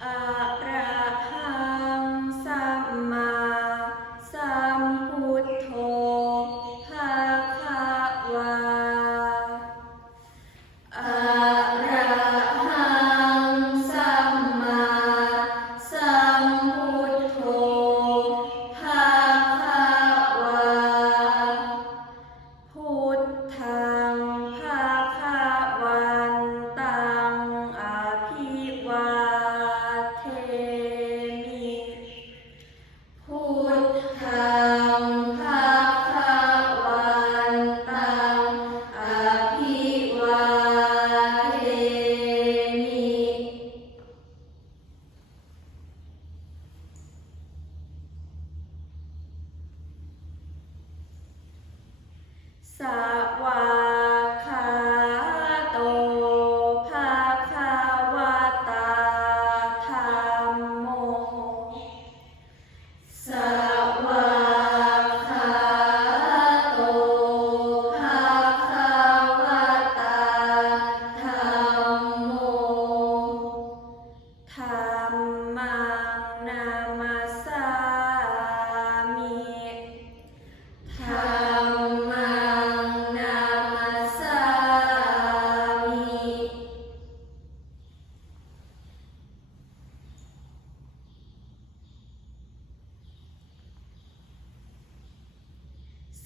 Uh,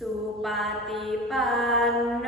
สุปฏิปันโน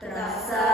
Trasa.